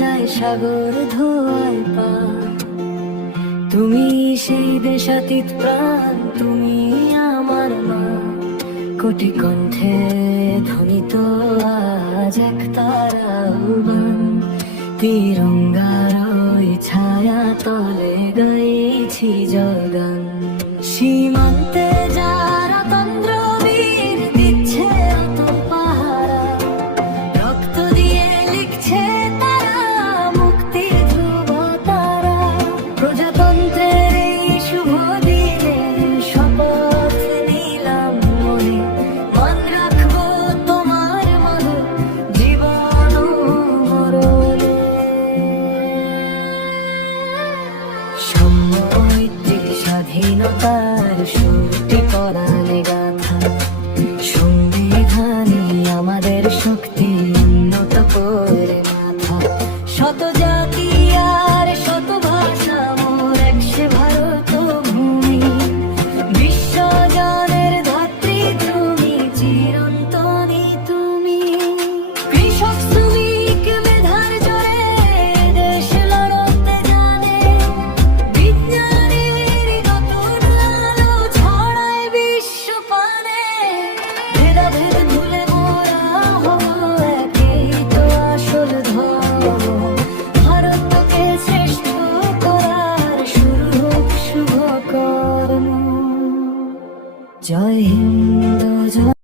যায় সাগর ধোয়ায় পা। তুমি সেই দেশাতীত প্রাণ, তুমি আমার মা। কোটি কণ্ঠে ধ্বনিত আজ এক তারা উবান, তিরঙ্গার ওই ছায়া তলে গাইছি জয়গান। সীমান্তে যারা তন্দ্রবীর দিচ্ছে অত পাহারা, রক্ত দিয়ে লিখছে তারা মুক্তি ধ্রুব তারা। প্রজাতন্ত্রের এই শুভ দিনে শপথ নিলাম মনে, মন রাখবো তোমার মনে জীবন ও মরণে। সাম্যৈত্রিক স্বাধীনতার সুরটি পরাণে গাথা, সংবিধানই আমাদের শক্তি উন্নত করে মাথা। শত জাতি আর শত ভাষা মোর এক সে ভারত ভূমি, বিশ্বজনের ধাত্রী তুমি, চিরন্তনী তুমি। কৃষক শ্রমিক মেধার জোরে দেশ লড়তে জানে, বিজ্ঞানের নতুন আলো ছড়ায় বিশ্ব পানে। ভেদাভেদ ভুলে মোরা হব একই তো আসল ধর্ম, ভারতকে শ্রেষ্ঠ করার শুরু হোক শুভ কর্ম। জয় হিন্দ, জয়